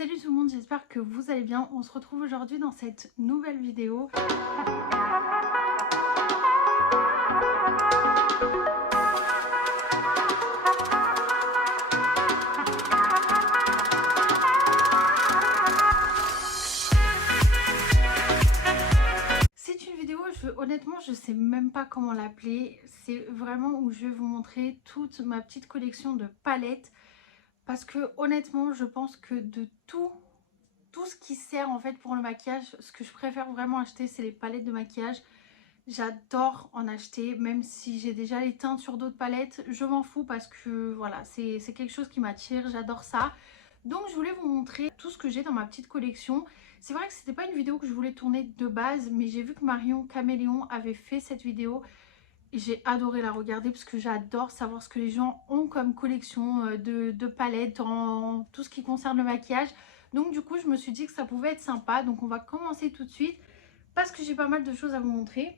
Salut tout le monde, j'espère que vous allez bien. On se retrouve aujourd'hui dans cette nouvelle vidéo. C'est une vidéo, honnêtement, je sais même pas comment l'appeler. C'est vraiment où je vais vous montrer toute ma petite collection de palettes. Parce que honnêtement, je pense que de tout ce qui sert en fait pour le maquillage, ce que je préfère vraiment acheter, c'est les palettes de maquillage. J'adore en acheter, même si j'ai déjà les teintes sur d'autres palettes, je m'en fous parce que voilà, c'est quelque chose qui m'attire, j'adore ça. Donc je voulais vous montrer tout ce que j'ai dans ma petite collection. C'est vrai que c'était pas une vidéo que je voulais tourner de base, mais j'ai vu que Marion Caméléon avait fait cette vidéo et j'ai adoré la regarder parce que j'adore savoir ce que les gens ont comme collection de palettes en tout ce qui concerne le maquillage. Donc du coup je me suis dit que ça pouvait être sympa, donc on va commencer tout de suite parce que j'ai pas mal de choses à vous montrer.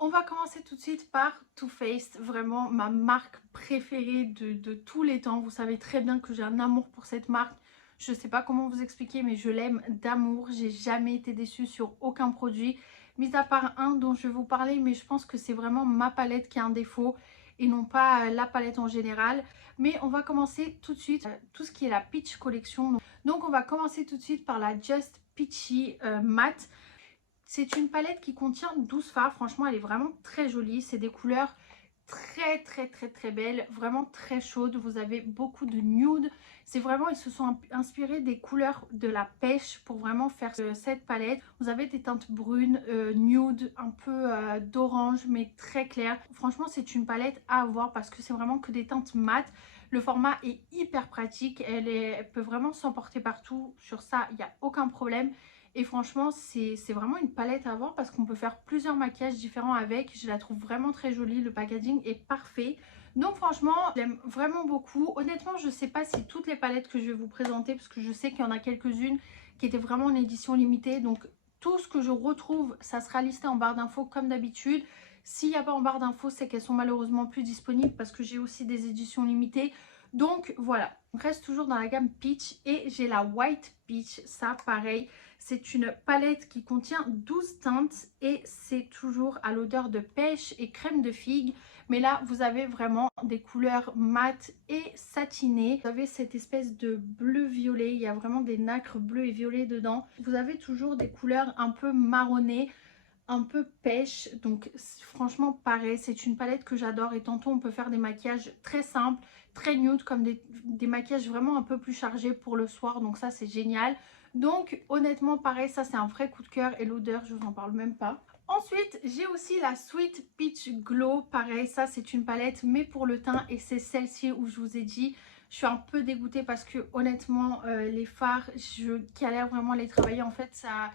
On va commencer tout de suite par Too Faced, vraiment ma marque préférée de tous les temps. Vous savez très bien que j'ai un amour pour cette marque. Je ne sais pas comment vous expliquer, mais je l'aime d'amour. J'ai jamais été déçue sur aucun produit, mis à part un dont je vais vous parler, mais je pense que c'est vraiment ma palette qui a un défaut et non pas la palette en général. Mais on va commencer tout de suite tout ce qui est la Peach Collection. Donc on va commencer tout de suite par la Just Peachy Matte. C'est une palette qui contient 12 fards, franchement elle est vraiment très jolie, c'est des couleurs très belles, vraiment très chaudes, vous avez beaucoup de nude, c'est vraiment, ils se sont inspirés des couleurs de la pêche pour vraiment faire cette palette. Vous avez des teintes brunes, nude, un peu d'orange mais très clair. Franchement c'est une palette à avoir parce que c'est vraiment que des teintes mates. Le format est hyper pratique, elle peut vraiment s'emporter partout, sur ça il n'y a aucun problème. Et franchement, c'est vraiment une palette à avoir parce qu'on peut faire plusieurs maquillages différents avec. Je la trouve vraiment très jolie. Le packaging est parfait. Donc franchement, j'aime vraiment beaucoup. Honnêtement, je ne sais pas si toutes les palettes que je vais vous présenter, parce que je sais qu'il y en a quelques-unes qui étaient vraiment en édition limitée. Donc tout ce que je retrouve, ça sera listé en barre d'infos comme d'habitude. S'il n'y a pas en barre d'infos, c'est qu'elles sont malheureusement plus disponibles parce que j'ai aussi des éditions limitées. Donc voilà, on reste toujours dans la gamme Peach et j'ai la White Peach, ça pareil. C'est une palette qui contient 12 teintes et c'est toujours à l'odeur de pêche et crème de figue. Mais là, vous avez vraiment des couleurs mates et satinées. Vous avez cette espèce de bleu-violet. Il y a vraiment des nacres bleues et violets dedans. Vous avez toujours des couleurs un peu marronnées, un peu pêche. Donc franchement, pareil, c'est une palette que j'adore. Et tantôt, on peut faire des maquillages très simples, très nude, comme des maquillages vraiment un peu plus chargés pour le soir. Donc ça, c'est génial. Donc honnêtement pareil, ça c'est un vrai coup de cœur et l'odeur je vous en parle même pas. Ensuite j'ai aussi la Sweet Peach Glow, pareil ça c'est une palette mais pour le teint et c'est celle-ci où je vous ai dit je suis un peu dégoûtée parce que honnêtement les fards je galère vraiment à les travailler. En fait ça,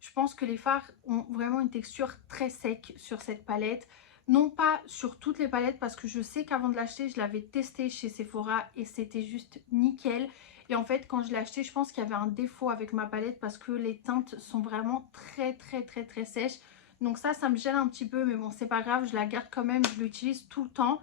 je pense que les fards ont vraiment une texture très sec sur cette palette. Non pas sur toutes les palettes parce que je sais qu'avant de l'acheter je l'avais testé chez Sephora et c'était juste nickel. Et en fait quand je l'ai acheté je pense qu'il y avait un défaut avec ma palette parce que les teintes sont vraiment très sèches. Donc ça me gêne un petit peu mais bon c'est pas grave, je la garde quand même, je l'utilise tout le temps.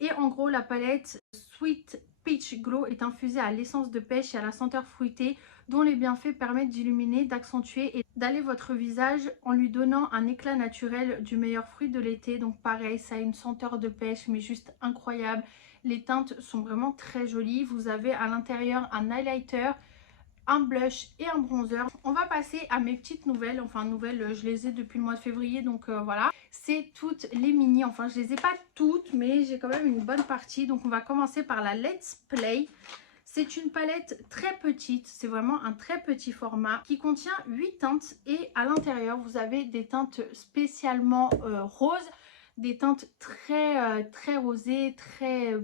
Et en gros la palette Sweet Peach Glow est infusée à l'essence de pêche et à la senteur fruitée dont les bienfaits permettent d'illuminer, d'accentuer et d'aller votre visage en lui donnant un éclat naturel du meilleur fruit de l'été. Donc pareil, ça a une senteur de pêche mais juste incroyable. Les teintes sont vraiment très jolies. Vous avez à l'intérieur un highlighter, un blush et un bronzer. On va passer à mes petites nouvelles. Enfin nouvelles, je les ai depuis le mois de février donc voilà. C'est toutes les mini, enfin je les ai pas toutes mais j'ai quand même une bonne partie. Donc on va commencer par la Let's Play. C'est une palette très petite, c'est vraiment un très petit format qui contient 8 teintes et à l'intérieur vous avez des teintes spécialement roses, des teintes très rosées, très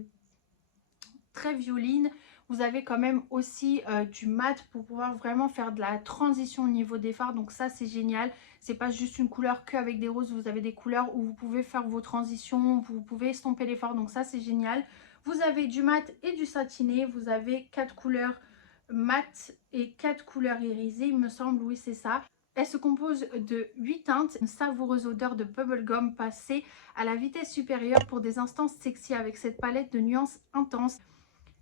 violines. Vous avez quand même aussi du mat pour pouvoir vraiment faire de la transition au niveau des fards. Donc ça c'est génial. C'est pas juste une couleur qu'avec des roses. Vous avez des couleurs où vous pouvez faire vos transitions. Vous pouvez estomper les fards. Donc ça c'est génial. Vous avez du mat et du satiné. Vous avez 4 couleurs mat et 4 couleurs irisées. Il me semble, oui c'est ça. Elle se compose de 8 teintes, une savoureuse odeur de bubblegum passée à la vitesse supérieure pour des instants sexy avec cette palette de nuances intenses.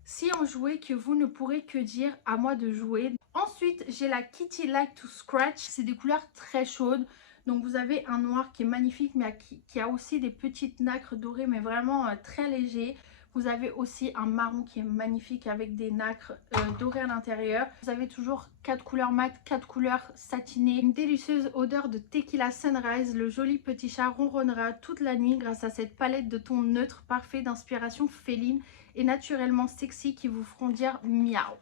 Si on jouait que vous ne pourrez que dire à moi de jouer. Ensuite, j'ai la Kitty Like to Scratch. C'est des couleurs très chaudes. Donc vous avez un noir qui est magnifique, mais qui a aussi des petites nacres dorées, mais vraiment très léger. Vous avez aussi un marron qui est magnifique avec des nacres dorées à l'intérieur. Vous avez toujours 4 couleurs mat, 4 couleurs satinées. Une délicieuse odeur de Tequila Sunrise. Le joli petit chat ronronnera toute la nuit grâce à cette palette de tons neutres parfaits d'inspiration féline et naturellement sexy qui vous feront dire miaou.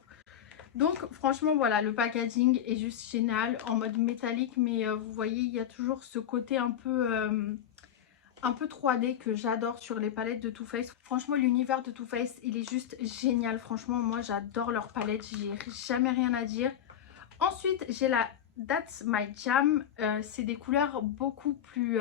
Donc franchement voilà, le packaging est juste génial en mode métallique, mais vous voyez il y a toujours ce côté un peu 3D que j'adore sur les palettes de Too Faced. Franchement l'univers de Too Faced il est juste génial, franchement moi j'adore leurs palettes, j'ai jamais rien à dire. Ensuite j'ai la That's My Jam, c'est des couleurs beaucoup plus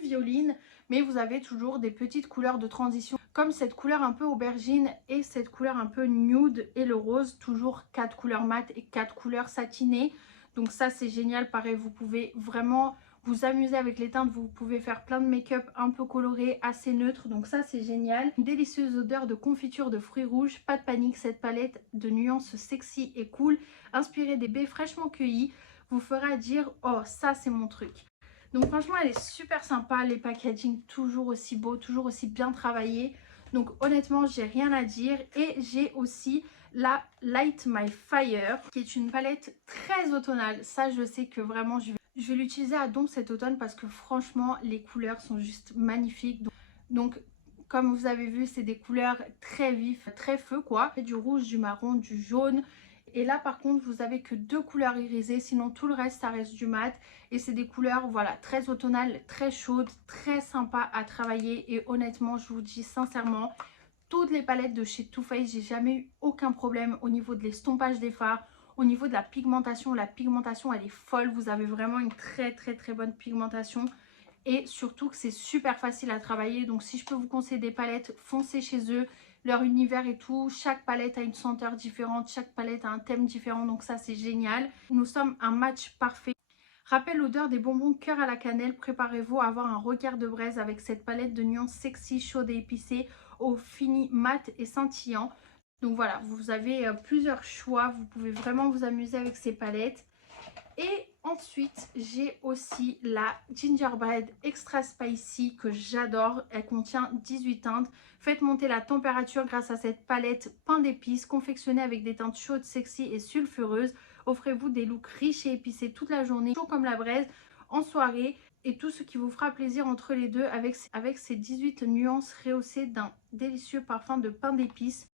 violines, mais vous avez toujours des petites couleurs de transition comme cette couleur un peu aubergine et cette couleur un peu nude et le rose. Toujours 4 couleurs mat et 4 couleurs satinées, donc ça c'est génial. Pareil, vous pouvez vraiment vous amuser avec les teintes, vous pouvez faire plein de make-up un peu coloré, assez neutre, donc ça c'est génial. Une délicieuse odeur de confiture de fruits rouges. Pas de panique, cette palette de nuances sexy et cool inspirée des baies fraîchement cueillies vous fera dire oh ça c'est mon truc. Donc franchement elle est super sympa, les packaging toujours aussi beaux, toujours aussi bien travaillés. Donc honnêtement j'ai rien à dire. Et j'ai aussi la Light My Fire qui est une palette très automnale. Ça je sais que vraiment je vais l'utiliser à donf cet automne parce que franchement les couleurs sont juste magnifiques. Donc comme vous avez vu c'est des couleurs très vives, très feu quoi. Du rouge, du marron, du jaune. Et là par contre vous avez que 2 couleurs irisées, sinon tout le reste ça reste du mat. Et c'est des couleurs voilà très automnales, très chaudes, très sympa à travailler. Et honnêtement je vous dis sincèrement, toutes les palettes de chez Too Faced, j'ai jamais eu aucun problème au niveau de l'estompage des fards. Au niveau de la pigmentation elle est folle. Vous avez vraiment une très bonne pigmentation. Et surtout que c'est super facile à travailler. Donc si je peux vous conseiller des palettes, foncez chez eux. Leur univers et tout, chaque palette a une senteur différente, chaque palette a un thème différent, donc ça c'est génial. Nous sommes un match parfait. Rappelle l'odeur des bonbons cœur à la cannelle, préparez-vous à avoir un regard de braise avec cette palette de nuances sexy, chaude et épicée au fini mat et scintillant. Donc voilà, vous avez plusieurs choix, vous pouvez vraiment vous amuser avec ces palettes. Et ensuite, j'ai aussi la Gingerbread Extra Spicy que j'adore. Elle contient 18 teintes. Faites monter la température grâce à cette palette pain d'épices confectionnée avec des teintes chaudes, sexy et sulfureuses. Offrez-vous des looks riches et épicés toute la journée, chaud comme la braise, en soirée. Et tout ce qui vous fera plaisir entre les deux avec ces 18 nuances rehaussées d'un délicieux parfum de pain d'épices.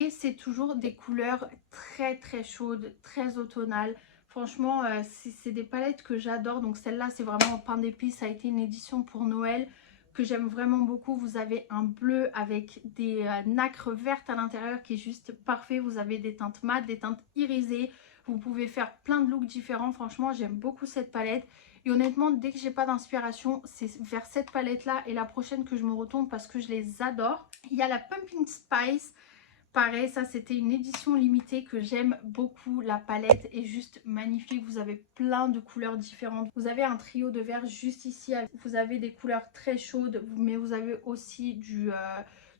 Et c'est toujours des couleurs très chaudes, très automnales. Franchement, c'est des palettes que j'adore. Donc celle-là, c'est vraiment en pain d'épices. Ça a été une édition pour Noël que j'aime vraiment beaucoup. Vous avez un bleu avec des nacres vertes à l'intérieur qui est juste parfait. Vous avez des teintes mat, des teintes irisées. Vous pouvez faire plein de looks différents. Franchement, j'aime beaucoup cette palette. Et honnêtement, dès que j'ai pas d'inspiration, c'est vers cette palette-là et la prochaine que je me retourne parce que je les adore. Il y a la Pumpkin Spice. Pareil, ça c'était une édition limitée que j'aime beaucoup. La palette est juste magnifique. Vous avez plein de couleurs différentes. Vous avez un trio de verres juste ici. Vous avez des couleurs très chaudes, mais vous avez aussi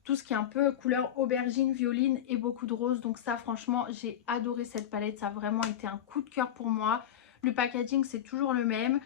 tout ce qui est un peu couleur aubergine, violine et beaucoup de rose. Donc ça franchement, j'ai adoré cette palette. Ça a vraiment été un coup de cœur pour moi. Le packaging c'est toujours le même.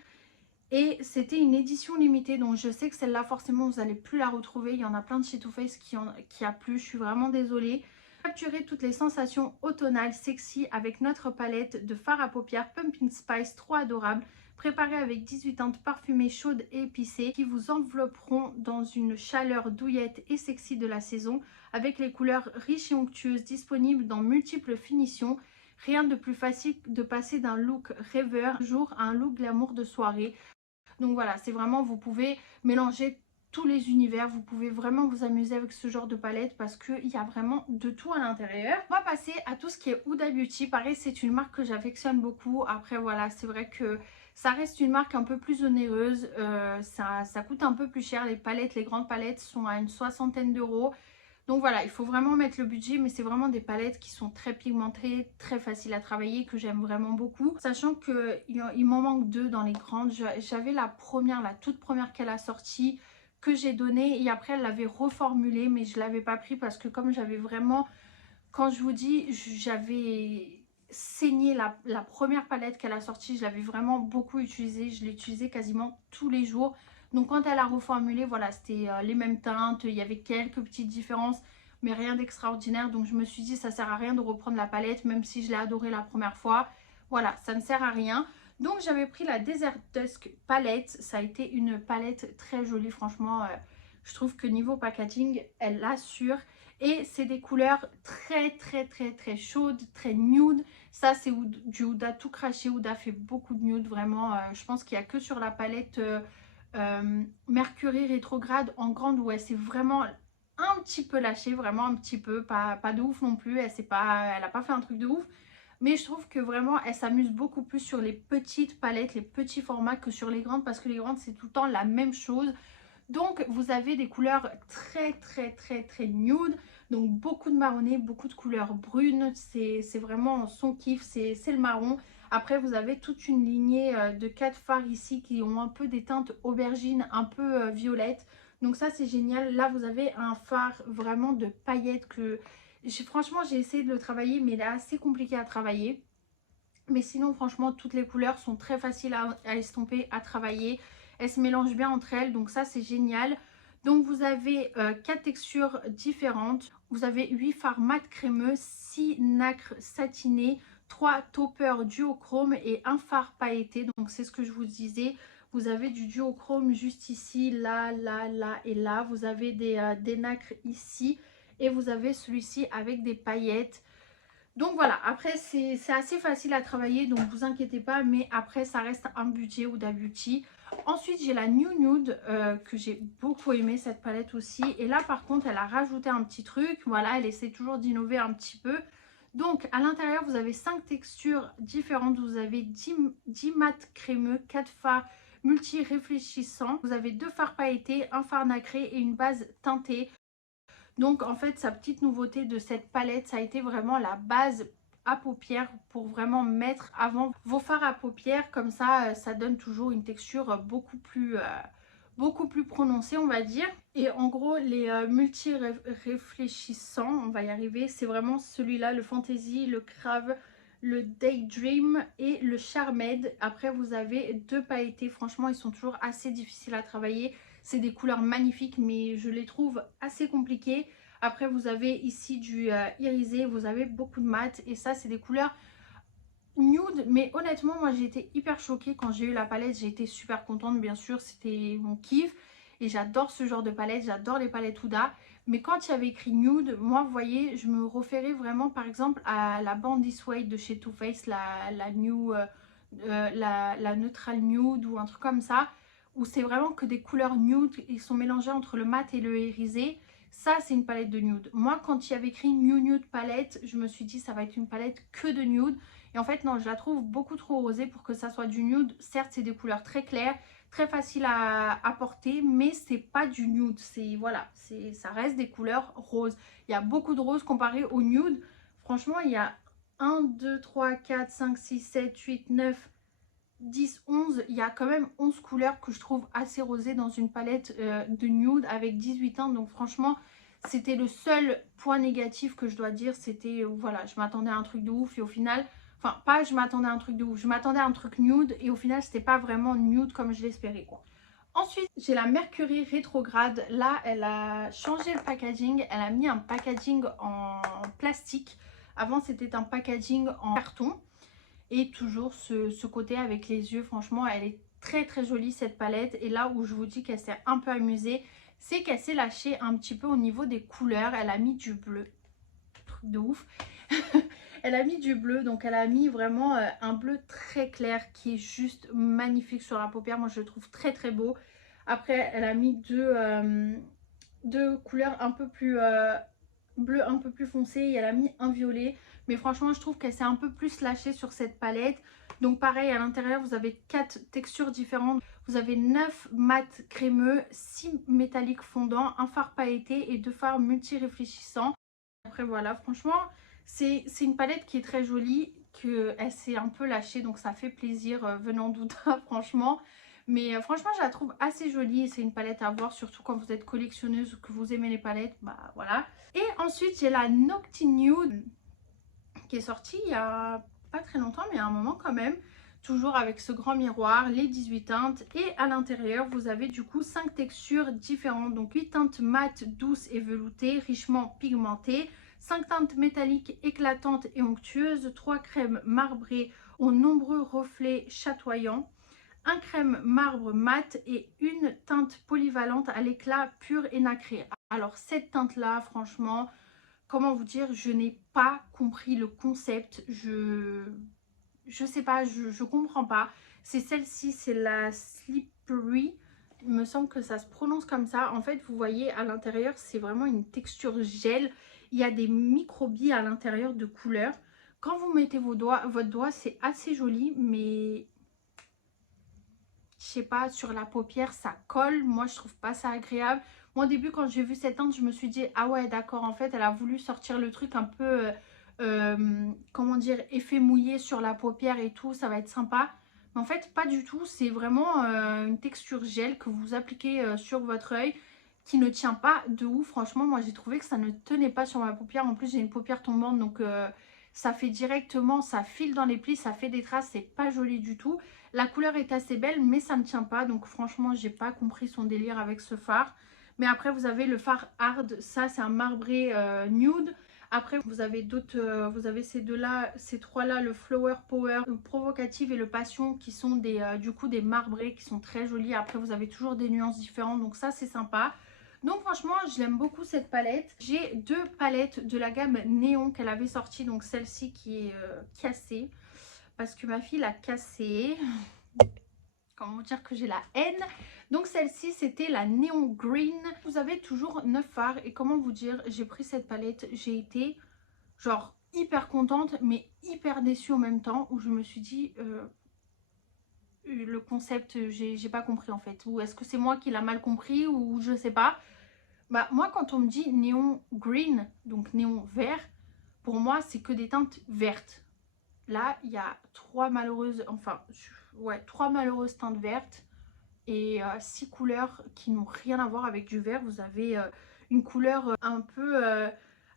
Et c'était une édition limitée, donc je sais que celle-là forcément vous n'allez plus la retrouver. Il y en a plein de chez Too Faced qui a plus, je suis vraiment désolée. Capturez toutes les sensations automnales sexy avec notre palette de fard à paupières Pumpkin Spice, trop adorable. Préparée avec 18 teintes parfumées, chaudes et épicées qui vous envelopperont dans une chaleur douillette et sexy de la saison avec les couleurs riches et onctueuses disponibles dans multiples finitions. Rien de plus facile de passer d'un look rêveur jour à un look glamour de soirée. Donc voilà, c'est vraiment, vous pouvez mélanger tous les univers, vous pouvez vraiment vous amuser avec ce genre de palette parce qu'il y a vraiment de tout à l'intérieur. On va passer à tout ce qui est Huda Beauty. Pareil, c'est une marque que j'affectionne beaucoup. Après voilà, c'est vrai que ça reste une marque un peu plus onéreuse, ça coûte un peu plus cher. Les palettes, les grandes palettes sont à une soixantaine d'euros. Donc voilà, il faut vraiment mettre le budget, mais c'est vraiment des palettes qui sont très pigmentées, très faciles à travailler, que j'aime vraiment beaucoup. Sachant qu'il m'en manque 2 dans les grandes. J'avais la toute première qu'elle a sortie, que j'ai donnée, et après elle l'avait reformulée, mais je ne l'avais pas pris parce que comme j'avais vraiment, quand je vous dis, saigné la première palette qu'elle a sortie. Je l'avais vraiment beaucoup utilisée. Je l'ai utilisée quasiment tous les jours. Donc quand elle a reformulé, voilà, c'était les mêmes teintes. Il y avait quelques petites différences, mais rien d'extraordinaire. Donc je me suis dit, ça sert à rien de reprendre la palette, même si je l'ai adorée la première fois. Voilà, ça ne sert à rien. Donc j'avais pris la Desert Dusk palette. Ça a été une palette très jolie, franchement. Je trouve que niveau packaging, elle assure. Et c'est des couleurs très chaudes, très nude. Ça c'est du Huda tout craché. Huda fait beaucoup de nude, vraiment. Je pense qu'il n'y a que sur la palette Mercury rétrograde en grande où elle s'est vraiment un petit peu lâchée, vraiment un petit peu, pas de ouf non plus. Elle n'a pas fait un truc de ouf. Mais je trouve que vraiment, elle s'amuse beaucoup plus sur les petites palettes, les petits formats que sur les grandes. Parce que les grandes, c'est tout le temps la même chose. Donc, vous avez des couleurs très nude. Donc, beaucoup de marronné, beaucoup de couleurs brunes. C'est vraiment son kiff, c'est le marron. Après, vous avez toute une lignée de 4 fards ici qui ont un peu des teintes aubergines, un peu violettes. Donc ça, c'est génial. Là, vous avez un fard vraiment de paillettes que... Franchement, j'ai essayé de le travailler, mais il est assez compliqué à travailler. Mais sinon, franchement, toutes les couleurs sont très faciles à estomper, à travailler. Elles se mélangent bien entre elles, donc ça, c'est génial. Donc, vous avez 4 textures différentes. Vous avez 8 fards mat crémeux, 6 nacres satinés, 3 toppers duochrome et un fard pailleté. Donc, c'est ce que je vous disais. Vous avez du duochrome juste ici, là et là. Vous avez des nacres ici. Et vous avez celui-ci avec des paillettes. Donc voilà, après c'est assez facile à travailler, donc vous inquiétez pas, mais après ça reste un budget Huda Beauty. Ensuite j'ai la New Nude que j'ai beaucoup aimé cette palette aussi. Et là par contre elle a rajouté un petit truc, voilà, elle essaie toujours d'innover un petit peu. Donc à l'intérieur vous avez 5 textures différentes, vous avez 10 mat crémeux, 4 fards multi-réfléchissants. Vous avez 2 fards pailletés, un fard nacré et une base teintée. Donc en fait sa petite nouveauté de cette palette, ça a été vraiment la base à paupières pour vraiment mettre avant vos fards à paupières. Comme ça, ça donne toujours une texture beaucoup plus prononcée, on va dire. Et en gros, les multi-réfléchissants, on va y arriver, c'est vraiment celui-là, le Fantasy, le Crave, le Daydream et le Charmed. Après, vous avez 2 pailletés. Franchement, ils sont toujours assez difficiles à travailler. C'est des couleurs magnifiques, mais je les trouve assez compliquées. Après, vous avez ici du irisé, vous avez beaucoup de mat. Et ça, c'est des couleurs nude. Mais honnêtement, moi, j'ai été hyper choquée quand j'ai eu la palette. J'ai été super contente, bien sûr. C'était mon kiff. Et j'adore ce genre de palette. J'adore les palettes Huda. Mais quand il y avait écrit nude, moi, vous voyez, je me référais vraiment, par exemple, à la Bandit Suede de chez Too Faced, la Neutral Nude ou un truc comme ça, où c'est vraiment que des couleurs nude, ils sont mélangés entre le mat et le irisé. Ça, c'est une palette de nude. Moi, quand il y avait écrit New Nude palette, je me suis dit ça va être une palette que de nude. Et en fait, non, je la trouve beaucoup trop rosée pour que ça soit du nude. Certes, c'est des couleurs très claires, très faciles à porter, mais c'est pas du nude. Voilà, ça reste des couleurs roses. Il y a beaucoup de roses comparé au nude. Franchement, il y a 1, 2, 3, 4, 5, 6, 7, 8, 9... 10, 11, il y a quand même 11 couleurs que je trouve assez rosées dans une palette de nude avec 18 teintes. Donc franchement, c'était le seul point négatif que je dois dire. C'était, voilà, je m'attendais à un truc de ouf et au final, enfin pas je m'attendais à un truc de ouf, je m'attendais à un truc nude et au final, c'était pas vraiment nude comme je l'espérais quoi. Ensuite, j'ai la Mercury rétrograde. Là, elle a changé le packaging. Elle a mis un packaging en plastique. Avant, c'était un packaging en carton. Et toujours ce côté avec les yeux, franchement, elle est très jolie cette palette. Et là où je vous dis qu'elle s'est un peu amusée, c'est qu'elle s'est lâchée un petit peu au niveau des couleurs. Elle a mis du bleu, truc de ouf. Elle a mis du bleu, donc elle a mis vraiment un bleu très clair qui est juste magnifique sur la paupière. Moi, je le trouve très beau. Après, elle a mis deux couleurs un peu plus bleu un peu plus foncé et elle a mis un violet. Mais franchement, je trouve qu'elle s'est un peu plus lâchée sur cette palette. Donc pareil, à l'intérieur, vous avez 4 textures différentes. Vous avez 9 mat crémeux, 6 métalliques fondants, un fard pailleté et 2 fards multi-réfléchissants. Après voilà, franchement, c'est une palette qui est très jolie, qu'elle s'est un peu lâchée. Donc ça fait plaisir venant d'Huda, franchement. Mais franchement, je la trouve assez jolie et c'est une palette à voir, surtout quand vous êtes collectionneuse ou que vous aimez les palettes. Bah voilà. Et ensuite, j'ai la Nocti Nude qui est sortie il y a pas très longtemps, mais à un moment quand même. Toujours avec ce grand miroir, les 18 teintes. Et à l'intérieur, vous avez du coup 5 textures différentes. Donc 8 teintes mates, douces et veloutées, richement pigmentées. 5 teintes métalliques éclatantes et onctueuses. 3 crèmes marbrées aux nombreux reflets chatoyants. Un crème marbre mat et une teinte polyvalente à l'éclat pur et nacré. Alors cette teinte là, franchement, comment vous dire, je n'ai pas compris le concept. Je sais pas, je comprends pas. C'est celle-ci, c'est la Slippery. Il me semble que ça se prononce comme ça. En fait, vous voyez à l'intérieur, c'est vraiment une texture gel. Il y a des microbilles à l'intérieur de couleurs. Quand vous mettez votre doigt, c'est assez joli, mais je sais pas, sur la paupière, ça colle. Moi, je trouve pas ça agréable. Moi, au début, quand j'ai vu cette teinte, je me suis dit, ah ouais, d'accord, en fait, elle a voulu sortir le truc un peu, comment dire, effet mouillé sur la paupière et tout, ça va être sympa. Mais en fait, pas du tout. C'est vraiment une texture gel que vous appliquez sur votre œil qui ne tient pas de ouf. Franchement, moi, j'ai trouvé que ça ne tenait pas sur ma paupière. En plus, j'ai une paupière tombante, donc ça fait directement, ça file dans les plis, ça fait des traces, c'est pas joli du tout. La couleur est assez belle, mais ça ne tient pas. Donc franchement, j'ai pas compris son délire avec ce fard. Mais après, vous avez le fard hard. Ça, c'est un marbré nude. Après, vous avez d'autres, vous avez ces deux-là, ces trois-là, le Flower Power, le Provocative et le Passion, qui sont des, du coup des marbrés qui sont très jolis. Après, vous avez toujours des nuances différentes. Donc ça, c'est sympa. Donc franchement, je l'aime beaucoup cette palette. J'ai deux palettes de la gamme Néon qu'elle avait sortie. Donc celle-ci qui est cassée. Parce que ma fille l'a cassée. Comment dire que j'ai la haine. Donc celle-ci, c'était la Neon Green. Vous avez toujours 9 fards. Et comment vous dire, j'ai pris cette palette. J'ai été genre hyper contente, mais hyper déçue en même temps. Où je me suis dit... le concept, j'ai pas compris en fait. Ou est-ce que c'est moi qui l'a mal compris ou je sais pas. Bah moi quand on me dit néon green, donc néon vert, pour moi c'est que des teintes vertes. Là il y a trois malheureuses, enfin ouais, trois malheureuses teintes vertes et six couleurs qui n'ont rien à voir avec du vert. Vous avez une couleur un peu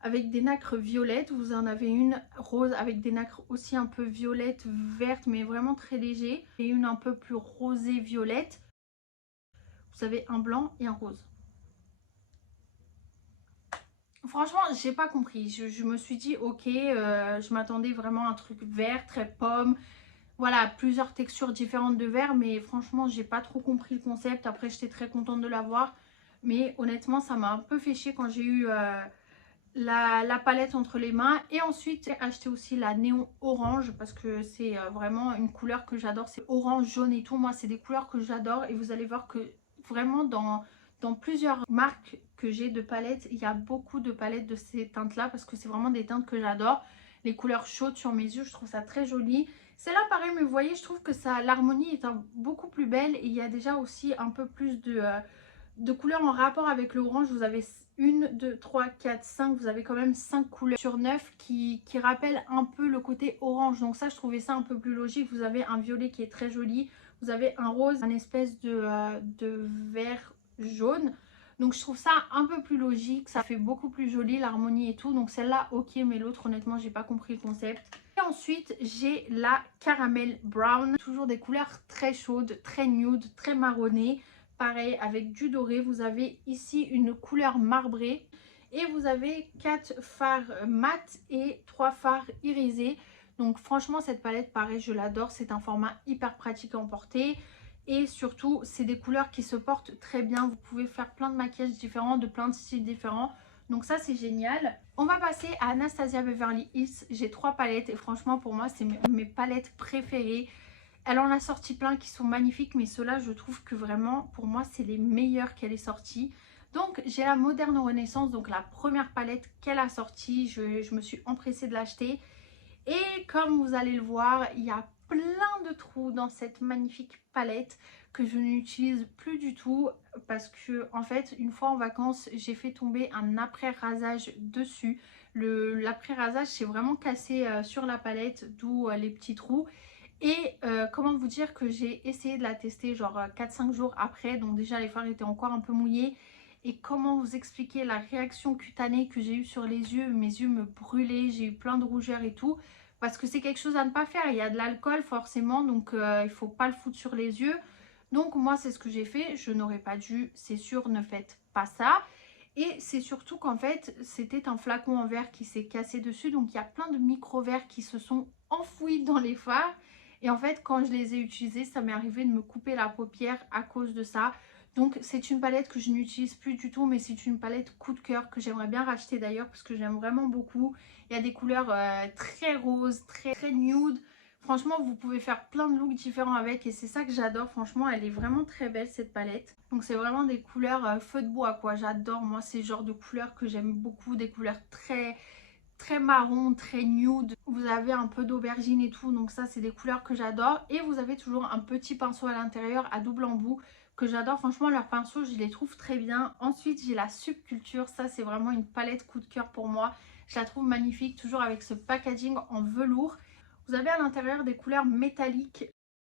avec des nacres violettes, vous en avez une rose avec des nacres aussi un peu violettes, vertes mais vraiment très léger, et une un peu plus rosée violette. Vous avez un blanc et un rose. Franchement, j'ai pas compris. Je me suis dit, ok, je m'attendais vraiment à un truc vert, très pomme. Voilà, plusieurs textures différentes de vert, mais franchement, j'ai pas trop compris le concept. Après, j'étais très contente de l'avoir. Mais honnêtement, ça m'a un peu fait chier quand j'ai eu la palette entre les mains. Et ensuite, j'ai acheté aussi la néon orange parce que c'est vraiment une couleur que j'adore. C'est orange, jaune et tout. Moi, c'est des couleurs que j'adore. Et vous allez voir que vraiment dans plusieurs marques que j'ai de palettes, il y a beaucoup de palettes de ces teintes là parce que c'est vraiment des teintes que j'adore. Les couleurs chaudes sur mes yeux, je trouve ça très joli. C'est là pareil, mais vous voyez, je trouve que ça, l'harmonie est beaucoup plus belle. Et il y a déjà aussi un peu plus de couleurs en rapport avec le orange. Vous avez 1, 2, 3, 4, 5. Vous avez quand même 5 couleurs sur 9 qui rappellent un peu le côté orange. Donc ça, je trouvais ça un peu plus logique. Vous avez un violet qui est très joli. Vous avez un rose, un espèce de vert jaune. Donc je trouve ça un peu plus logique. Ça fait beaucoup plus joli, l'harmonie et tout. Donc celle-là, ok. Mais l'autre, honnêtement, j'ai pas compris le concept. Et ensuite, j'ai la Caramel Brown. Toujours des couleurs très chaudes, très nude, très marronnées. Pareil, avec du doré. Vous avez ici une couleur marbrée. Et vous avez 4 fards mat et 3 fards irisés. Donc franchement, cette palette, pareil, je l'adore. C'est un format hyper pratique à emporter. Et surtout, c'est des couleurs qui se portent très bien. Vous pouvez faire plein de maquillages différents, de plein de styles différents. Donc ça, c'est génial. On va passer à Anastasia Beverly Hills. J'ai 3 palettes et franchement, pour moi, c'est mes palettes préférées. Elle en a sorti plein qui sont magnifiques, mais ceux-là, je trouve que vraiment, pour moi, c'est les meilleurs qu'elle ait sortis. Donc, j'ai la Moderne Renaissance, donc la première palette qu'elle a sortie. Je me suis empressée de l'acheter. Et comme vous allez le voir, il y a plein de trous dans cette magnifique palette que je n'utilise plus du tout parce que en fait une fois en vacances j'ai fait tomber un après rasage dessus. L'après rasage s'est vraiment cassé sur la palette, d'où les petits trous. Et comment vous dire que j'ai essayé de la tester genre 4-5 jours après, donc déjà les fards étaient encore un peu mouillés. Et comment vous expliquer la réaction cutanée que j'ai eue sur les yeux. Mes yeux me brûlaient, j'ai eu plein de rougeurs et tout. parce que c'est quelque chose à ne pas faire. Il y a de l'alcool forcément, donc il faut pas le foutre sur les yeux. Donc moi c'est ce que j'ai fait, je n'aurais pas dû, c'est sûr, ne faites pas ça. Et c'est surtout qu'en fait c'était un flacon en verre qui s'est cassé dessus, donc il y a plein de micro-verres qui se sont enfouis dans les fards. Et en fait quand je les ai utilisés, ça m'est arrivé de me couper la paupière à cause de ça. Donc c'est une palette que je n'utilise plus du tout, mais c'est une palette coup de cœur que j'aimerais bien racheter d'ailleurs parce que j'aime vraiment beaucoup. Il y a des couleurs très roses, très nude. Franchement, vous pouvez faire plein de looks différents avec et c'est ça que j'adore. Franchement, elle est vraiment très belle cette palette. Donc c'est vraiment des couleurs feu de bois quoi. J'adore moi ces genres de couleurs que j'aime beaucoup. Des couleurs très marron, très nude. Vous avez un peu d'aubergine et tout, donc ça c'est des couleurs que j'adore. Et vous avez toujours un petit pinceau à l'intérieur à double embout que j'adore. Franchement leurs pinceaux je les trouve très bien. Ensuite j'ai la Subculture, ça c'est vraiment une palette coup de cœur pour moi. Je la trouve magnifique, toujours avec ce packaging en velours. Vous avez à l'intérieur des couleurs métalliques.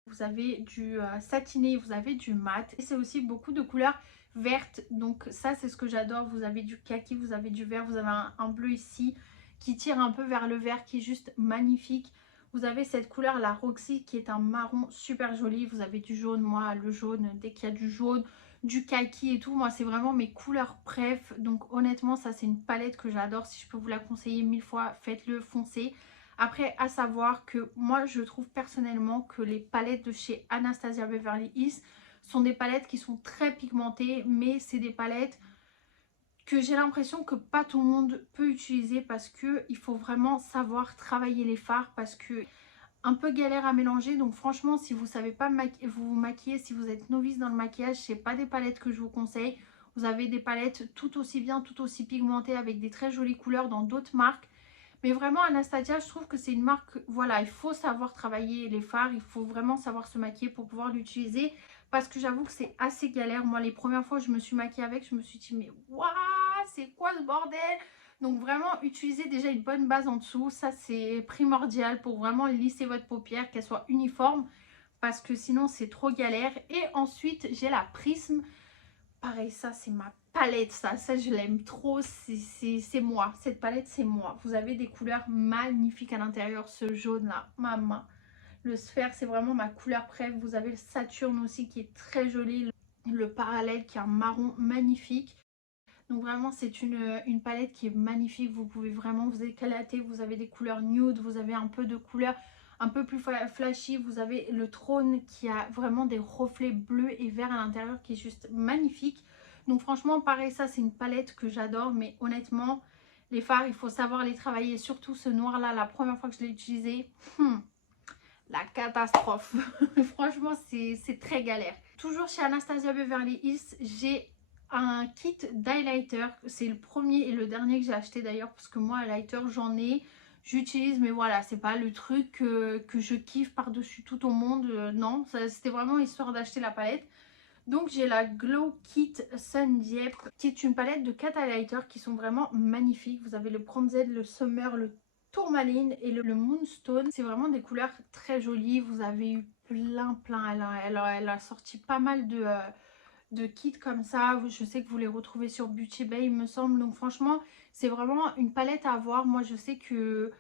Vous avez du satiné, vous avez du mat. Et c'est aussi beaucoup de couleurs vertes. Donc ça c'est ce que j'adore. Vous avez du kaki, vous avez du vert, vous avez un bleu ici qui tire un peu vers le vert qui est juste magnifique. Vous avez cette couleur la Roxy qui est un marron super joli. Vous avez du jaune, moi le jaune, dès qu'il y a du jaune, du kaki et tout, moi c'est vraiment mes couleurs préf. Donc honnêtement ça c'est une palette que j'adore. Si je peux vous la conseiller 1000 fois, faites-le, foncez. Après à savoir que moi je trouve personnellement que les palettes de chez Anastasia Beverly Hills sont des palettes qui sont très pigmentées, mais c'est des palettes que j'ai l'impression que pas tout le monde peut utiliser parce que il faut vraiment savoir travailler les fards, parce que un peu galère à mélanger. Donc franchement si vous savez pas vous maquiller, si vous êtes novice dans le maquillage, c'est pas des palettes que je vous conseille. Vous avez des palettes tout aussi bien, tout aussi pigmentées avec des très jolies couleurs dans d'autres marques. Mais vraiment Anastasia, je trouve que c'est une marque, voilà, il faut savoir travailler les fards, il faut vraiment savoir se maquiller pour pouvoir l'utiliser. Parce que j'avoue que c'est assez galère. Moi les premières fois que je me suis maquillée avec, je me suis dit mais waouh, c'est quoi ce bordel? Donc vraiment utilisez déjà une bonne base en dessous, ça c'est primordial pour vraiment lisser votre paupière, qu'elle soit uniforme. Parce que sinon c'est trop galère. Et ensuite j'ai la Prisme. Pareil, ça c'est ma palette, ça je l'aime trop, c'est moi, cette palette c'est moi. Vous avez des couleurs magnifiques à l'intérieur, ce jaune là, ma main. Le sphère c'est vraiment ma couleur préf. Vous avez le Saturne aussi qui est très joli, le parallèle qui est un marron magnifique. Donc vraiment c'est une palette qui est magnifique, vous pouvez vraiment vous éclater. Vous avez des couleurs nude, vous avez un peu de couleurs un peu plus flashy. Vous avez le trône qui a vraiment des reflets bleus et verts à l'intérieur qui est juste magnifique. Donc franchement pareil, ça c'est une palette que j'adore, mais honnêtement les fards il faut savoir les travailler. Surtout ce noir là, la première fois que je l'ai utilisé, la catastrophe. Franchement c'est très galère. Toujours chez Anastasia Beverly Hills, j'ai un kit d'highlighter. C'est le premier et le dernier que j'ai acheté d'ailleurs, parce que moi highlighter j'en ai, j'utilise, mais voilà, c'est pas le truc que je kiffe par dessus tout au monde. Non, c'était vraiment histoire d'acheter la palette. Donc j'ai la Glow Kit Sun Diep, qui est une palette de 4 highlighters qui sont vraiment magnifiques. Vous avez le Bronzed, le Summer, le Tourmaline et le Moonstone. C'est vraiment des couleurs très jolies. Vous avez eu plein. Elle a sorti pas mal de kits comme ça. Je sais que vous les retrouvez sur Beauty Bay il me semble. Donc franchement c'est vraiment une palette à avoir. Moi je sais que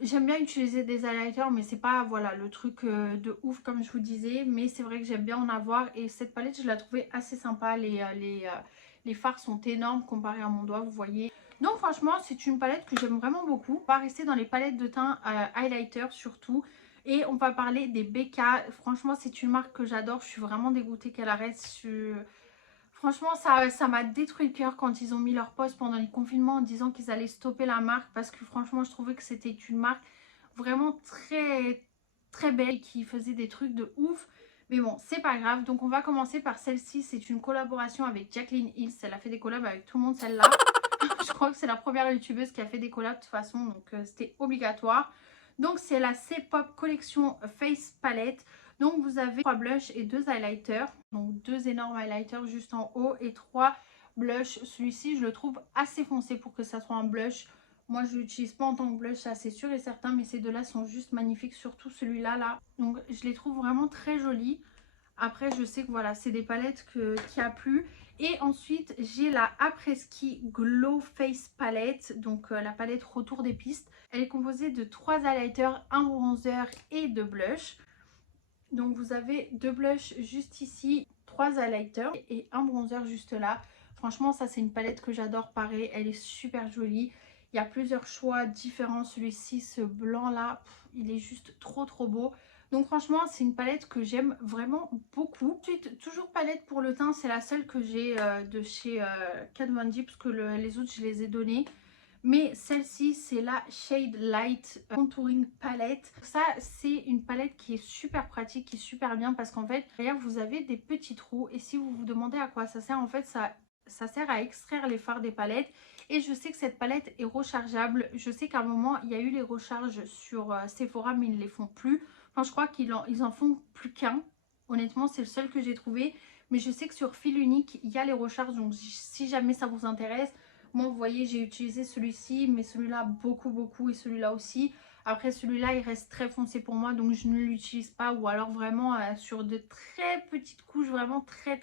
j'aime bien utiliser des highlighters, mais c'est pas voilà le truc de ouf comme je vous disais. Mais c'est vrai que j'aime bien en avoir. Et cette palette je la trouvais assez sympa. Les fards sont énormes comparé à mon doigt, vous voyez. Donc franchement c'est une palette que j'aime vraiment beaucoup. On va rester dans les palettes de teint highlighter surtout. Et on va parler des BK. Franchement c'est une marque que j'adore. Je suis vraiment dégoûtée qu'elle arrête. Franchement, ça m'a détruit le cœur quand ils ont mis leur post pendant les confinements en disant qu'ils allaient stopper la marque, parce que franchement, je trouvais que c'était une marque vraiment très belle et qui faisait des trucs de ouf. Mais bon, c'est pas grave. Donc, on va commencer par celle-ci. C'est une collaboration avec Jaclyn Hills. Elle a fait des collabs avec tout le monde, celle-là. Je crois que c'est la première youtubeuse qui a fait des collabs de toute façon, donc c'était obligatoire. Donc, c'est la C-Pop Collection Face Palette. Donc vous avez 3 blushs et 2 highlighters. Donc 2 énormes highlighters juste en haut et 3 blushs. Celui-ci je le trouve assez foncé pour que ça soit un blush. Moi je l'utilise pas en tant que blush, ça c'est sûr et certain. Mais ces deux là sont juste magnifiques, surtout celui-là là. Donc je les trouve vraiment très jolis. Après, je sais que voilà, c'est des palettes qui a plu. Et ensuite, j'ai la Après-Ski Glow Face Palette, donc la palette Retour des pistes. Elle est composée de 3 highlighters, un bronzer et 2 blushs. Donc vous avez 2 blushs juste ici, 3 highlighters et un bronzer juste là. Franchement, ça c'est une palette que j'adore, pareil, elle est super jolie. Il y a plusieurs choix différents. Celui-ci, ce blanc là, il est juste trop beau. Donc franchement, c'est une palette que j'aime vraiment beaucoup. Ensuite, toujours palette pour le teint, c'est la seule que j'ai de chez Kat Von D, parce que les autres je les ai donnés. Mais celle-ci, c'est la Shade Light Contouring Palette. Ça, c'est une palette qui est super pratique, qui est super bien parce qu'en fait, derrière, vous avez des petits trous. Et si vous vous demandez à quoi ça sert, en fait, ça sert à extraire les fards des palettes. Et je sais que cette palette est rechargeable. Je sais qu'à un moment, il y a eu les recharges sur Sephora, mais ils ne les font plus. Enfin, je crois qu'ils en font plus qu'un. Honnêtement, c'est le seul que j'ai trouvé. Mais je sais que sur fil unique, il y a les recharges. Donc, si jamais ça vous intéresse, moi, vous voyez, j'ai utilisé celui-ci, mais celui-là beaucoup et celui-là aussi. Après, celui-là, il reste très foncé pour moi, donc je ne l'utilise pas. Ou alors vraiment sur de très petites couches, vraiment très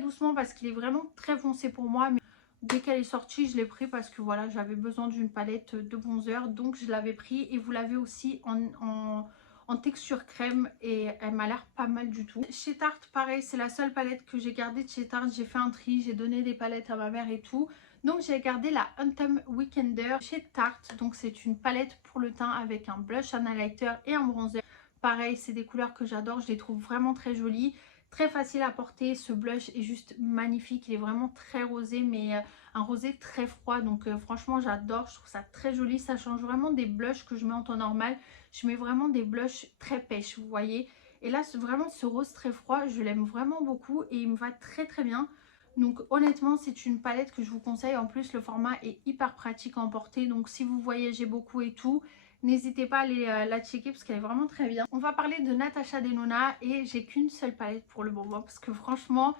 doucement parce qu'il est vraiment très foncé pour moi. Mais dès qu'elle est sortie, je l'ai pris parce que voilà, j'avais besoin d'une palette de bronzer, donc je l'avais pris. Et vous l'avez aussi en texture crème et elle m'a l'air pas mal du tout. Chez Tarte, pareil, c'est la seule palette que j'ai gardée de chez Tarte. J'ai fait un tri, j'ai donné des palettes à ma mère et tout. Donc j'ai gardé la Autumn Weekender chez Tarte. Donc c'est une palette pour le teint avec un blush, un highlighter et un bronzer. Pareil, c'est des couleurs que j'adore, je les trouve vraiment très jolies. Très facile à porter, ce blush est juste magnifique, il est vraiment très rosé mais un rosé très froid, donc franchement j'adore, je trouve ça très joli, ça change vraiment des blushs que je mets en temps normal. Je mets vraiment des blushs très pêche, vous voyez. Et là vraiment ce rose très froid, je l'aime vraiment beaucoup et il me va très bien. Donc honnêtement c'est une palette que je vous conseille, en plus le format est hyper pratique à emporter, donc si vous voyagez beaucoup et tout, n'hésitez pas à aller la checker parce qu'elle est vraiment très bien. On va parler de Natasha Denona et j'ai qu'une seule palette pour le moment parce que franchement,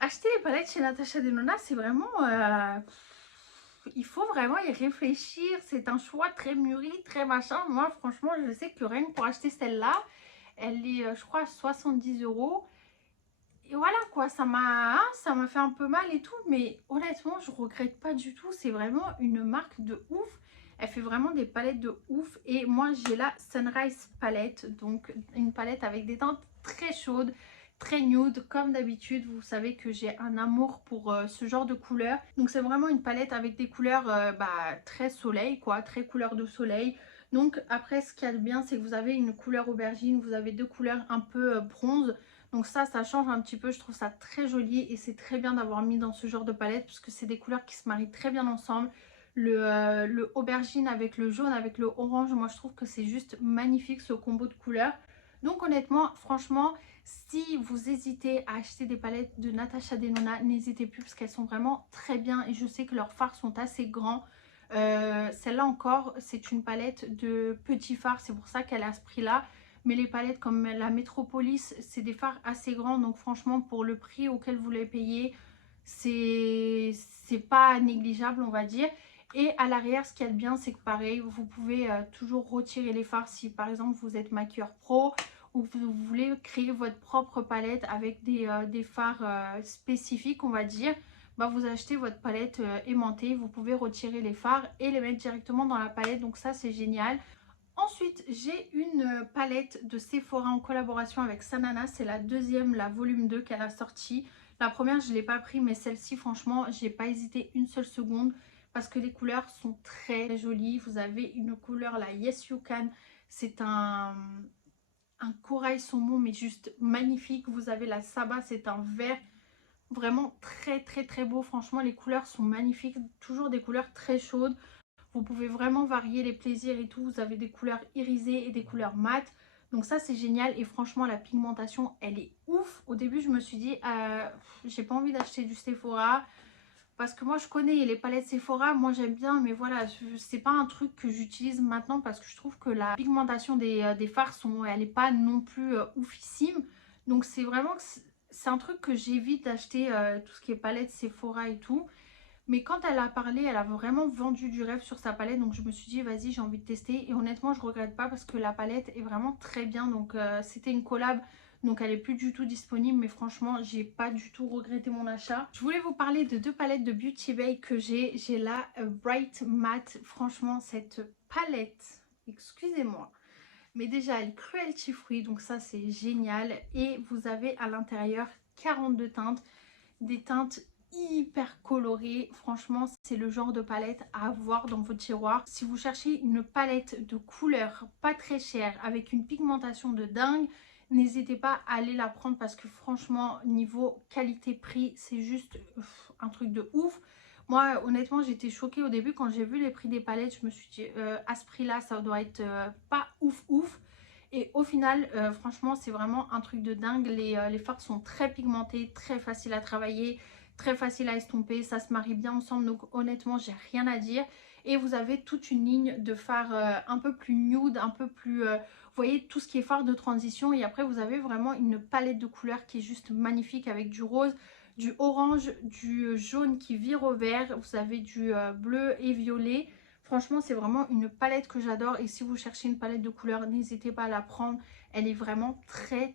acheter les palettes chez Natasha Denona, c'est vraiment... il faut vraiment y réfléchir. C'est un choix très mûri, très machin. Moi, franchement, je sais que rien que pour acheter celle-là, elle est, je crois, à 70 €. Et voilà quoi, ça m'a fait un peu mal et tout, mais honnêtement, je regrette pas du tout. C'est vraiment une marque de ouf. Elle fait vraiment des palettes de ouf. Et moi, j'ai la Sunrise palette, donc une palette avec des teintes très chaudes, très nude. Comme d'habitude, vous savez que j'ai un amour pour ce genre de couleurs. Donc c'est vraiment une palette avec des couleurs très soleil, quoi, très couleur de soleil. Donc après, ce qu'il y a de bien, c'est que vous avez une couleur aubergine, vous avez deux couleurs un peu bronze. Donc ça change un petit peu, je trouve ça très joli et c'est très bien d'avoir mis dans ce genre de palette parce que c'est des couleurs qui se marient très bien ensemble. Le aubergine avec le jaune, avec le orange, moi je trouve que c'est juste magnifique ce combo de couleurs. Donc honnêtement, franchement, si vous hésitez à acheter des palettes de Natasha Denona, n'hésitez plus parce qu'elles sont vraiment très bien et je sais que leurs fards sont assez grands. Celle-là encore, c'est une palette de petits fards, c'est pour ça qu'elle a ce prix-là. Mais les palettes comme la Metropolis, c'est des fards assez grands. Donc franchement, pour le prix auquel vous les payez, c'est pas négligeable, on va dire. Et à l'arrière, ce qu'il y a de bien, c'est que pareil, vous pouvez toujours retirer les fards si par exemple vous êtes maquilleur pro ou que vous voulez créer votre propre palette avec des fards spécifiques, on va dire. Bah, vous achetez votre palette aimantée, vous pouvez retirer les fards et les mettre directement dans la palette. Donc ça, c'est génial. Ensuite, j'ai une palette de Sephora en collaboration avec Sanana. C'est la deuxième, la volume 2 qu'elle a sortie. La première, je ne l'ai pas pris, mais celle-ci, franchement, j'ai pas hésité une seule seconde parce que les couleurs sont très jolies. Vous avez une couleur, la Yes You Can. C'est un corail saumon, mais juste magnifique. Vous avez la Saba, c'est un vert vraiment très beau. Franchement, les couleurs sont magnifiques. Toujours des couleurs très chaudes. Vous pouvez vraiment varier les plaisirs et tout. Vous avez des couleurs irisées et des couleurs mates. Donc ça, c'est génial. Et franchement, la pigmentation, elle est ouf. Au début, je me suis dit, j'ai pas envie d'acheter du Sephora. Parce que moi, je connais les palettes Sephora. Moi, j'aime bien. Mais voilà, c'est pas un truc que j'utilise maintenant. Parce que je trouve que la pigmentation des fards, elle est pas non plus oufissime. Donc c'est vraiment... C'est un truc que j'évite d'acheter tout ce qui est palette Sephora et tout. Mais quand elle a parlé, elle a vraiment vendu du rêve sur sa palette. Donc je me suis dit, vas-y, j'ai envie de tester. Et honnêtement, je regrette pas parce que la palette est vraiment très bien. Donc c'était une collab. donc elle est plus du tout disponible, mais franchement j'ai pas du tout regretté mon achat. Je voulais vous parler de deux palettes de Beauty Bay que j'ai la Bright Matte. Franchement cette palette, excusez-moi, mais déjà elle est cruelty free, donc ça c'est génial. Et vous avez à l'intérieur 42 teintes, des teintes hyper colorées. Franchement c'est le genre de palette à avoir dans vos tiroirs. Si vous cherchez une palette de couleurs pas très chère avec une pigmentation de dingue, n'hésitez pas à aller la prendre parce que franchement niveau qualité-prix c'est juste un truc de ouf. Moi honnêtement j'étais choquée au début quand j'ai vu les prix des palettes. Je me suis dit à ce prix là ça doit être pas ouf ouf. Et au final, franchement, c'est vraiment un truc de dingue. Les fards sont très pigmentés, très faciles à travailler, très faciles à estomper. Ça se marie bien ensemble, donc honnêtement, j'ai rien à dire. Et vous avez toute une ligne de fards un peu plus nude, un peu plus... vous voyez, tout ce qui est fard de transition. Et après, vous avez vraiment une palette de couleurs qui est juste magnifique avec du rose, du orange, du jaune qui vire au vert. Vous avez du bleu et violet. Franchement, c'est vraiment une palette que j'adore et si vous cherchez une palette de couleurs, n'hésitez pas à la prendre. Elle est vraiment très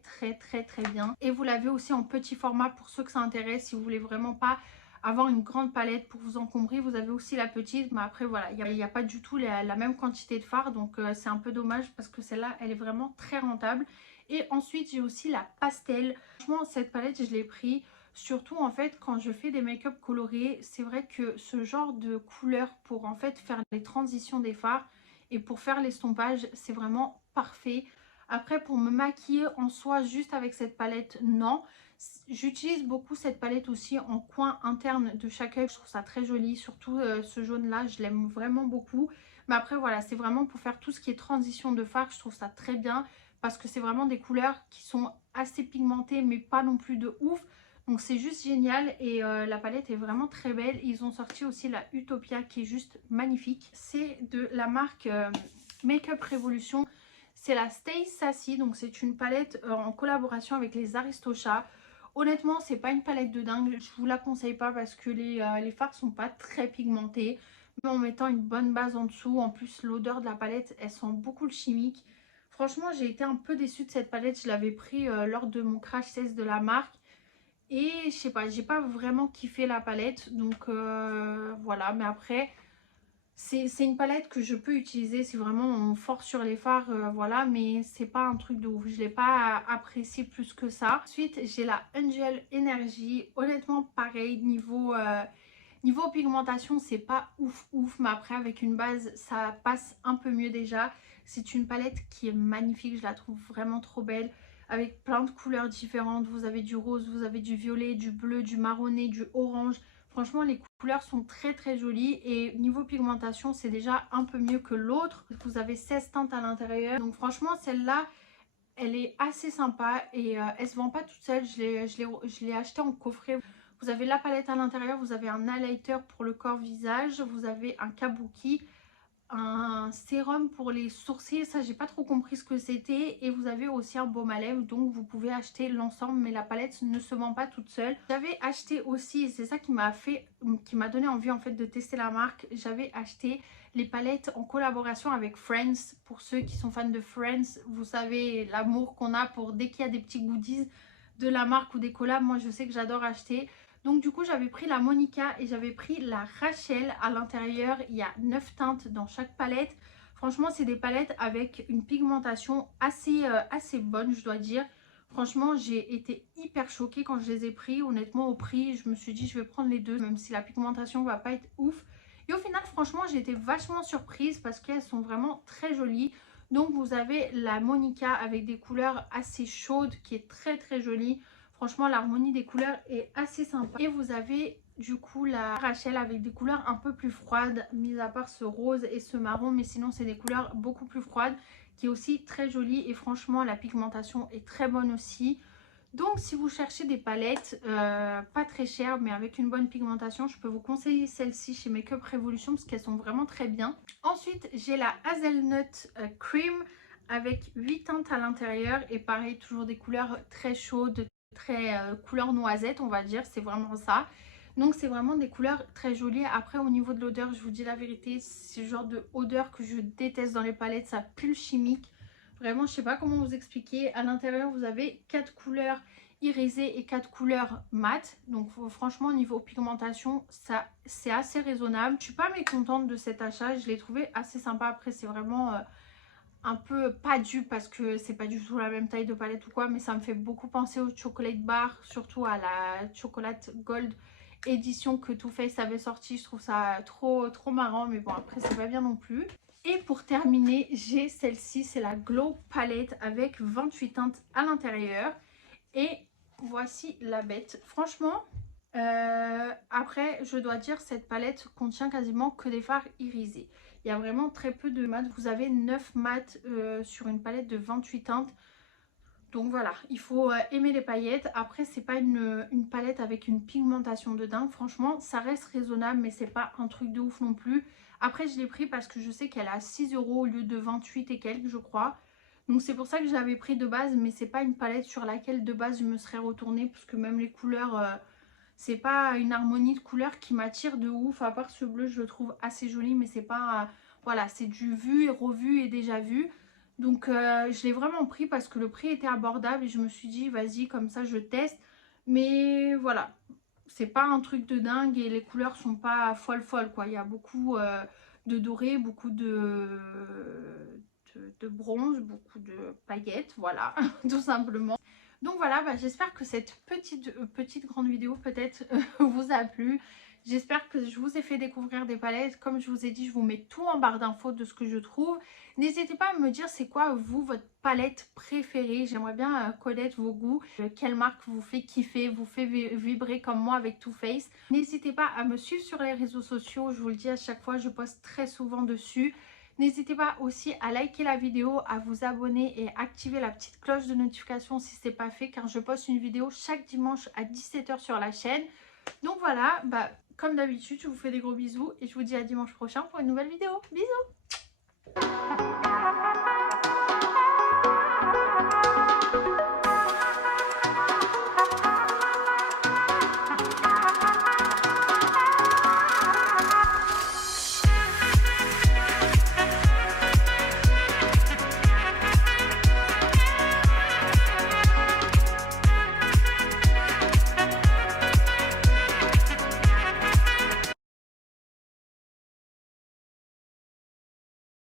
bien. Et vous l'avez aussi en petit format pour ceux que ça intéresse. Si vous voulez vraiment pas avoir une grande palette pour vous encombrer, vous avez aussi la petite. Mais après, voilà, il n'y a pas du tout la même quantité de fard. Donc, c'est un peu dommage parce que celle-là, elle est vraiment très rentable. Et ensuite, j'ai aussi la pastel. Franchement, cette palette, je l'ai pris. Surtout en fait quand je fais des make-up colorés, c'est vrai que ce genre de couleur pour en fait faire les transitions des fards et pour faire l'estompage, c'est vraiment parfait. Après pour me maquiller en soi juste avec cette palette, non. J'utilise beaucoup cette palette aussi en coin interne de chaque œil, je trouve ça très joli. Surtout ce jaune là, je l'aime vraiment beaucoup. Mais après voilà, c'est vraiment pour faire tout ce qui est transition de fard, je trouve ça très bien. Parce que c'est vraiment des couleurs qui sont assez pigmentées mais pas non plus de ouf. Donc c'est juste génial et la palette est vraiment très belle. Ils ont sorti aussi la Utopia qui est juste magnifique. C'est de la marque Makeup Revolution. C'est la Stay Sassy, donc c'est une palette en collaboration avec les Aristochats. Honnêtement, c'est pas une palette de dingue, je vous la conseille pas parce que les fards sont pas très pigmentés. Mais en mettant une bonne base en dessous, en plus l'odeur de la palette, elle sent beaucoup le chimique. Franchement, j'ai été un peu déçue de cette palette, je l'avais pris lors de mon crash test de la marque. Et je sais pas, j'ai pas vraiment kiffé la palette, donc voilà. Mais après, c'est une palette que je peux utiliser si vraiment on force sur les fards, voilà. Mais c'est pas un truc de ouf, je l'ai pas apprécié plus que ça. Ensuite, j'ai la Angel Energy. Honnêtement, pareil, niveau pigmentation, c'est pas ouf ouf. Mais après, avec une base, ça passe un peu mieux déjà. C'est une palette qui est magnifique, je la trouve vraiment trop belle avec plein de couleurs différentes. Vous avez du rose, vous avez du violet, du bleu, du marronné, du orange. Franchement, les couleurs sont très jolies et niveau pigmentation, c'est déjà un peu mieux que l'autre. Vous avez 16 teintes à l'intérieur. Donc franchement, celle-là, elle est assez sympa et elle se vend pas toute seule. Je l'ai achetée en coffret. Vous avez la palette à l'intérieur, vous avez un highlighter pour le corps visage, vous avez un kabuki, un sérum pour les sourcils, ça j'ai pas trop compris ce que c'était, et vous avez aussi un baume à lèvres, donc vous pouvez acheter l'ensemble mais la palette ne se vend pas toute seule. J'avais acheté aussi, c'est ça qui m'a donné envie en fait de tester la marque, j'avais acheté les palettes en collaboration avec Friends. Pour ceux qui sont fans de Friends, vous savez l'amour qu'on a pour dès qu'il y a des petits goodies de la marque ou des collabs, moi je sais que j'adore acheter. Donc du coup j'avais pris la Monica et j'avais pris la Rachel. À l'intérieur il y a 9 teintes dans chaque palette. Franchement c'est des palettes avec une pigmentation assez bonne, je dois dire. Franchement j'ai été hyper choquée quand je les ai pris. Honnêtement au prix je me suis dit je vais prendre les deux même si la pigmentation va pas être ouf. Et au final franchement j'ai été vachement surprise parce qu'elles sont vraiment très jolies. Donc vous avez la Monica avec des couleurs assez chaudes qui est très jolie. Franchement, l'harmonie des couleurs est assez sympa. Et vous avez du coup la Rachel avec des couleurs un peu plus froides, mis à part ce rose et ce marron. Mais sinon, c'est des couleurs beaucoup plus froides, qui est aussi très jolie. Et franchement, la pigmentation est très bonne aussi. Donc, si vous cherchez des palettes pas très chères, mais avec une bonne pigmentation, je peux vous conseiller celle-ci chez Makeup Revolution parce qu'elles sont vraiment très bien. Ensuite, j'ai la Hazelnut Cream avec 8 teintes à l'intérieur. Et pareil, toujours des couleurs très chaudes, très couleur noisette on va dire, c'est vraiment ça. Donc c'est vraiment des couleurs très jolies. Après au niveau de l'odeur, je vous dis la vérité, c'est le genre de odeur que je déteste dans les palettes, ça pue le chimique. Vraiment, je sais pas comment vous expliquer. À l'intérieur, vous avez 4 couleurs irisées et 4 couleurs mat. Donc franchement, au niveau pigmentation, ça c'est assez raisonnable. Je suis pas mécontente de cet achat. Je l'ai trouvé assez sympa. Après, c'est vraiment un peu pas dupe parce que c'est pas du tout la même taille de palette ou quoi. Mais ça me fait beaucoup penser au chocolate bar, surtout à la chocolate gold édition que Too Faced avait sorti. Je trouve ça trop marrant. Mais bon, après, c'est pas bien non plus. Et pour terminer, j'ai celle-ci, c'est la Glow Palette avec 28 teintes à l'intérieur. Et voici la bête. Franchement, après, je dois dire, cette palette contient quasiment que des fards irisés. Il y a vraiment très peu de mat. Vous avez 9 mat sur une palette de 28 teintes. Donc voilà, il faut aimer les paillettes. Après, c'est pas une palette avec une pigmentation de dingue. Franchement, ça reste raisonnable, mais c'est pas un truc de ouf non plus. Après, je l'ai pris parce que je sais qu'elle est à 6 € au lieu de 28 et quelques, je crois. Donc c'est pour ça que je l'avais pris de base, mais c'est pas une palette sur laquelle de base je me serais retournée. Parce que même les couleurs, c'est pas une harmonie de couleurs qui m'attire de ouf. À part ce bleu, je le trouve assez joli, mais c'est pas... voilà, c'est du vu et revu et déjà vu. Donc je l'ai vraiment pris parce que le prix était abordable et je me suis dit vas-y comme ça je teste. Mais voilà, c'est pas un truc de dingue et les couleurs sont pas folles quoi. Il y a beaucoup de doré, beaucoup de bronze, beaucoup de paillettes, voilà, tout simplement. Donc voilà, bah, j'espère que cette petite grande vidéo peut-être vous a plu. J'espère que je vous ai fait découvrir des palettes. Comme je vous ai dit, je vous mets tout en barre d'infos de ce que je trouve. N'hésitez pas à me dire c'est quoi vous, votre palette préférée. J'aimerais bien connaître vos goûts. Quelle marque vous fait kiffer, vous fait vibrer comme moi avec Too Faced. N'hésitez pas à me suivre sur les réseaux sociaux. Je vous le dis à chaque fois, je poste très souvent dessus. N'hésitez pas aussi à liker la vidéo, à vous abonner et activer la petite cloche de notification si ce n'est pas fait, car je poste une vidéo chaque dimanche à 17 h sur la chaîne. Donc voilà, bah, comme d'habitude, je vous fais des gros bisous et je vous dis à dimanche prochain pour une nouvelle vidéo. Bisous!